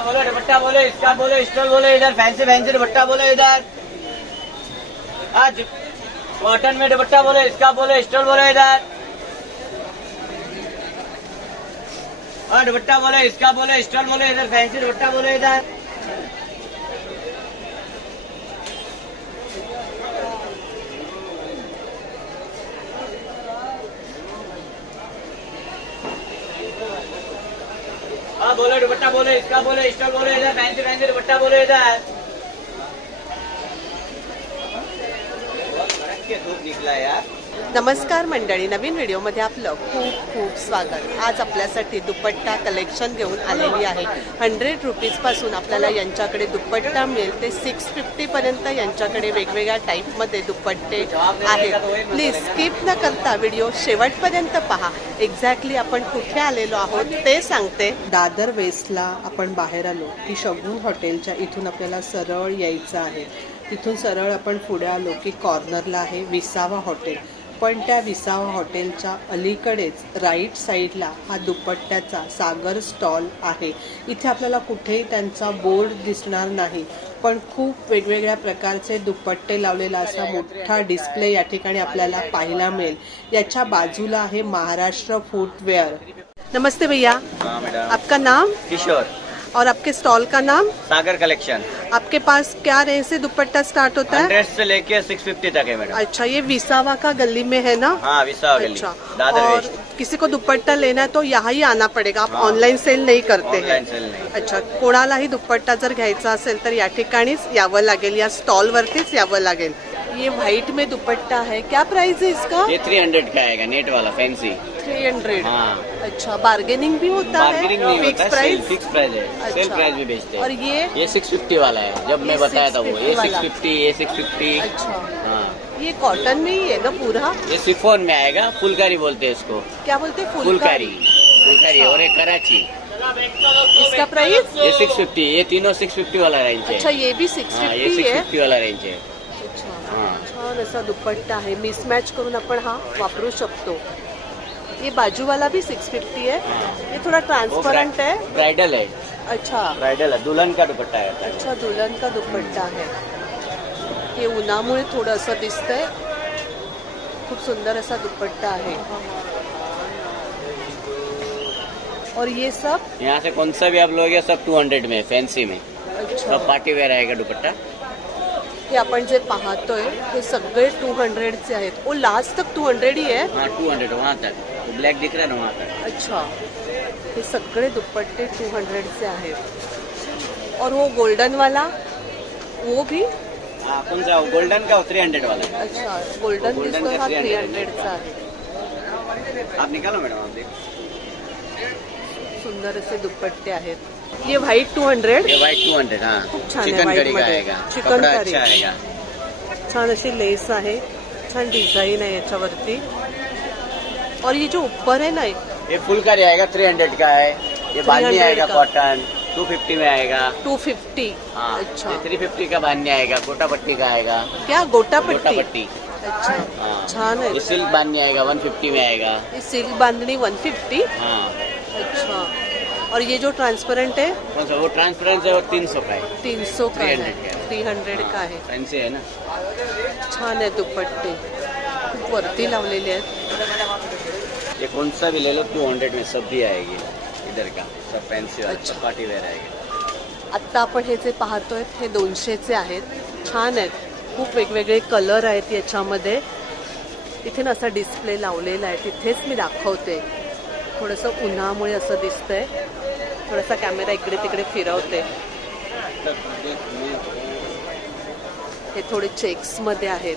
हाँ बोलो दुपट्टा बोलो, इसका बोलो, स्टॉल बोलो, इधर फैंसी फैंसी दुपट्टा बोलो इधर। आज कॉटन में दुपट्टा बोलो, इसका बोलो, स्टॉल बोलो इधर। हाँ दुपट्टा बोलो, इसका बोलो, स्टॉल बोलो इधर, फैंसी दुपट्टा बोलो इधर। हाँ बोलो दुपट्टा बोलो, इसका बोलो, स्टॉल बोलो इधर, फैंसी फैंसी दुपट्टा बोलो इधर। धूप निकला यार। नमस्कार मंडळी, नवीन व्हिडिओमध्ये आपलं खूप खूप स्वागत। आज आपल्यासाठी दुपट्टा कलेक्शन घेऊन आलेली आहे। 100 रुपीजपासून आपल्याला यांच्याकडे दुपट्टा मिळेल ते 650 पर्यंत यांच्याकडे वेगवेगळ्या टाईपमध्ये दुपट्टे आहेत। प्लीज स्किप न करता व्हिडिओ शेवटपर्यंत पहा। एक्झॅक्टली आपण कुठे आलेलो आहोत ते सांगते। दादर वेस्टला आपण बाहेर आलो की शगुन हॉटेलच्या इथून आपल्याला सरळ यायचं आहे। तिथून सरळ आपण पुढे आलो की कॉर्नरला आहे विसावा हॉटेल। पण त्या विसावा हॉटेलच्या अलीकडेच राईट साईडला हा दुपट्ट्याचा सागर स्टॉल आहे। इथे आपल्याला कुठेही त्यांचा बोर्ड दिसणार नाही, पण खूप वेगवेगळ्या प्रकारचे दुपट्टे लावलेला असा मोठा डिस्प्ले या ठिकाणी आपल्याला पाहायला मिळेल। याच्या बाजूला आहे महाराष्ट्र फुटवेअर। नमस्ते भैया। हाँ मैडम। आपका नाम? किशोर। और आपके स्टॉल का नाम? सागर कलेक्शन। आपके पास क्या रेंज से दुपट्टा स्टार्ट होता है? 100 से लेके 650 तक है मैडम। अच्छा, ये विसावा का गली में है ना? हाँ विसावा गली, अच्छा, दादर और वेस्ट। किसी को दुपट्टा लेना है तो यहाँ ही आना पड़ेगा। आप ऑनलाइन सेल नहीं करते हैं? ऑनलाइन सेल नहीं। अच्छा, कोणालाही दुपट्टा जर घ्यायचा असेल तर या ठिकाणीच यावं लागेल, या स्टॉल वरतीच यावं लागेल। ये व्हाइट में दुपट्टा है, क्या प्राइस है इसका? ये 300 का आएगा, नेट वाला फैंसी। 300। हाँ। अच्छा, बार्गेनिंग भी होता है? बार्गेनिंग नहीं होता है, प्राइस? फिक्स प्राइस है। सेल अच्छा। प्राइस भी बेचते हैं। और ये 650 वाला है, जब मैं बताया था वो। ये 650 650, ये 650। अच्छा, हाँ ये कॉटन में ही है ना पूरा? ये सिफोन में आएगा, फुलकारी बोलते हैं इसको। क्या बोलते हैं? फुलकारी। फुलकारी और एक कराची। इसका प्राइस? ये 650, ये तीनों 650 वाला रेंज है। अच्छा, ये भी हाँ ये 650 है। 650 वाला रेंज है। अच्छा, हाँ छान असा दुपट्टा आहे, मिसमॅच करून आपण हा वापरू शकतो। ये बाजू वाला भी 650 है। हाँ। ये थोड़ा ट्रांसपेरेंट है। ब्राइडल है। अच्छा ब्राइडल है, दुल्हन का दुपट्टा है। अच्छा, दुल्हन का दुपट्टा है। हे उन्हामुळे थोडं असं दिसतंय। खूप सुंदर असा दुपट्टा आहे। और ये सब यहाँ से कौन सा भी आप लोगे सब 200 में, फैंसी में। अच्छा, सब पार्टी वेयर आएगा दुपट्टा। हे आपण जे पाहतोय हे सगळे 200 चे आहेत। वो लास्ट तक 200 ही है? हाँ 200 वहाँ तक, ब्लैक दिख रहा है ना वहाँ तक। अच्छा, हे सगळे दुपट्टे 200 चे आहेत। और वो गोल्डन वाला वो भी? हाँ कौन सा गोल्डन का 300 वाला है। अच्छा, गोल्डन गोल्डन दिसतोय का हा 300 300 चा आहे। आप निकालो मैडम, आप देखो। सुंदर असे दुपट्टे आहेत। ये व्हाइट 200। ये वाइट 200। हाँ खूप छान आहे चिकन व्हाइट करी का मध्ये। आएगा, चिकन कपड़ा करी। अच्छा आएगा। छान अशी लेस आहे, छान डिझाइन आहे याच्यावरती। और ये जो ऊपर है ना, ये फुलकारी आएगा 300 का है। ये बांधनी 300 आएगा का। कॉटन 250 में आएगा। 250। हाँ अच्छा, ये 350 का बांधनी आएगा, गोटा पट्टी का आएगा। क्या गोटा गोटा पट्टी? पट्टी। अच्छा, हाँ छान आहे। ये सिल्क बांधनी आएगा 150 में आएगा। ये सिल्क बांधणी 150। हाँ अच्छा, और ये जो ट्रांसपेरेंट है कौन सा वो ट्रांसपेरेंट है, वो 300 का है। 300 का 300 है। का है। 300 का है। फैंसी है ना। छान आहे दुपट्टे, खूप वरती लावलेले आहेत। ये कौन सा भी ले लो 200 में सब भी आएगी इधर का, सब फैंसी वाला, अच्छा। सब पार्टी वेयर आएगा। आत्ता आपण हे जे पाहतोय हे 200 चे आहेत। छान आहेत, खूप वेगवेगळे कलर आहेत याच्यामध्ये। इथे ना असा डिस्प्ले लावलेला आहे, तिथेच मी दाखवते। थोडंसं उन्हामुळे असं दिसतंय, थोडासा कॅमेरा इकडे तिकडे फिरवते। हे थोडे चेक्समध्ये आहेत,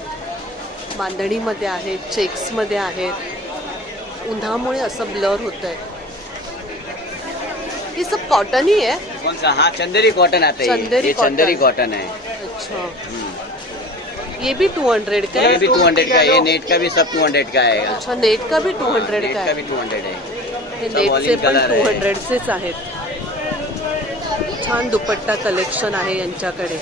बांधणीमध्ये आहेत, चेक्समध्ये आहेत। उन्हामुळे असं ब्लर होतंय। ये सब कॉटन ही है? कौन सा? हाँ चंदेरी कॉटन आता है, चंदेरी ये चंदेरी कॉटन। कॉटन है। अच्छा, ये भी 200 का ये है? भी 200 का है, ये नेट का भी सब 200 का आएगा। अच्छा, नेट का भी 200 नेट का का है। भी 200 है। हे सब नेटचे ऑलिव पण कलर है। 200 चेच आहेत। छान दुपट्टा कलेक्शन आहे यांच्याकडे।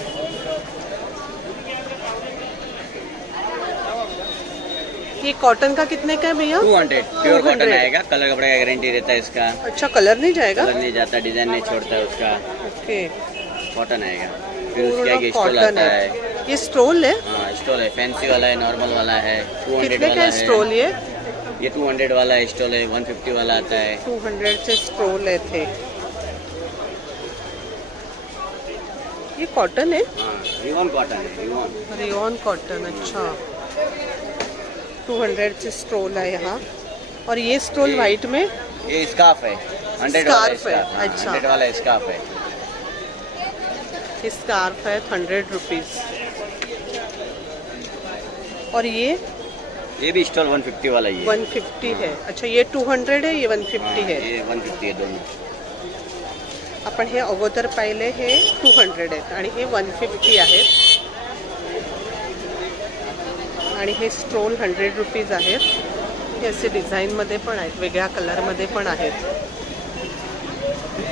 ये कॉटन का कितने का है भैया? 200 प्योर 200 कॉटन आएगा, कलर कपड़े का गारंटी रहता है इसका, अच्छा, कलर नहीं जाएगा? कलर नहीं जाता, डिजाइन नहीं छोड़ता है उसका, ओके, कॉटन आएगा। फिर उसके पूरा आगे स्टोल कॉटन आता है। है। ये स्टोल है? हाँ स्टोल है, फैंसी वाला है, नॉर्मल वाला है, 200 कितने का वाला है स्टोल है। ये? ये 200 वाला है स्टोल है, 150 वाला आता है। 200 से स्टोल है थे। ये कॉटन है? हाँ रिवॉन कॉटन है, रिवॉन। रियॉन कॉटन, अच्छा। 200 से स्टोल है यहाँ। और ये स्टोल वाइट में? ये स्कार्फ है, 100 वाला स्कार्फ है, स्कार्फ, हाँ, अच्छा। 100 वाला स्कार्फ है। ये स्कार्फ है 100 रुपीज। और ये भी स्टोल 150 वाला ही है। 150 है, अच्छा। ये 200 है, ये 150 है। ये 150 है दोनों। आपण हे अगोदर पाहिले हे 200 आहेत आणि हे 150 आहेत आणि हे स्टोल 100 रुपीज आहेत। हे असे डिझाईनमध्ये पण आहेत, वेगळ्या कलरमध्ये पण आहेत।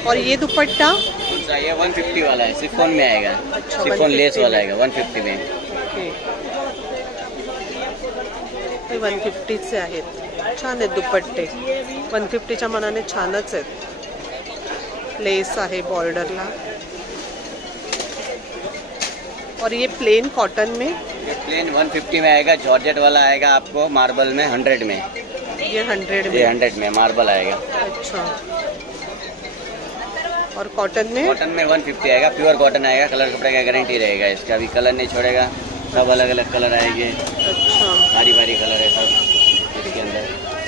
और ये दुपट्टा? ये 150 वाला है, शिफॉन में आएगा। अच्छा, शिफॉन लेस 150 वाला आएगा 150 में। ओके, हे 150 चे आहेत। छान आहेत दुपट्टे, 150च्या मनाने छानच आहेत। लेस आहे बॉर्डरला। और ये प्लेन कॉटन में? ये प्लेन 150 में आएगा, जॉर्जेट वाला आएगा आपको मार्बल में 100 में। ये 100 ये में? 100 में मार्बल आएगा। अच्छा। और कॉटन में? कॉटन में 150 आएगा, प्योर कॉटन आएगा, कलर कपड़े का गारंटी रहेगा इसका, भी कलर नहीं छोड़ेगा, सब अलग अलग कलर आएंगे, अच्छा, भारी भारी कलर है सब इसके अंदर,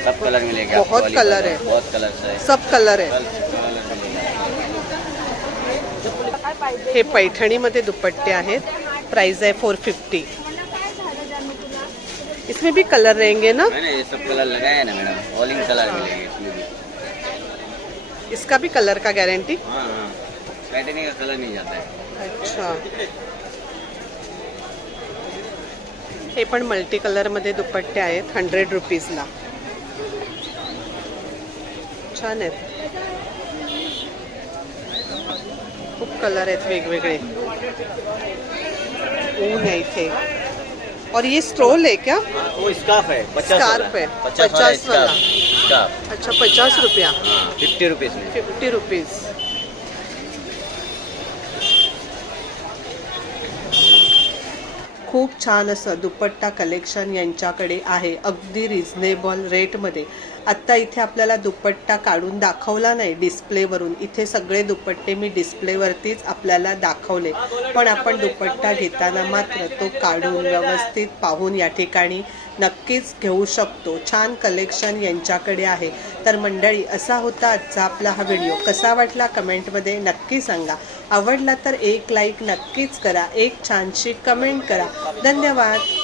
सब कलर मिलेगा आपको, बहुत वाली कलर है। बहुत कलर है, सब कलर है। कलर मिलेगा। हे पैठणीमध्ये दुपट्टे आहेत, प्राइस आहे 450। इसमें भी कलर रहेंगे ना? मैंने ये सब कलर लगाया है ना मैडम, ऑलिंग कलर मिलेंगे इसमें भी। इसका भी कलर का गारंटी? हाँ हाँ, पैटर्न का कलर नहीं जाता है। अच्छा। हे पण मल्टी कलर मध्ये दुपट्टे आहेत 100 रुपीजला। छान आहेत, खूप कलर आहेत वेगवेगळे। ऊन आहे इथे। और ये स्टोल है क्या? वो स्कार्फ है, 50 स्कार्फ है, 50 50 वाला। स्कार्फ। अच्छा, 50 रुपया। 50 रुपीज में। 50 रुपीज। खूप छान असं दुपट्टा कलेक्शन यांच्याकडे आहे, अगदी रिझनेबल रेटमध्ये। आत्ता इथे आपल्याला दुपट्टा काढून दाखवला नाही डिस्प्लेवरून, इथे सगळे दुपट्टे मी डिस्प्लेवरतीच आपल्याला दाखवले, पण आपण दुपट्टा घेताना मात्र तो काढून व्यवस्थित पाहून या ठिकाणी नक्कीच घेऊ शकतो। छान कलेक्शन यांच्याकडे आहे। तर मंडळी, असा होता आजचा आपला हा व्हिडिओ। कसा वाटला कमेंटमध्ये नक्की सांगा। आवडला तर एक लाईक नक्कीच करा, एक छानशी कमेंट करा। धन्यवाद।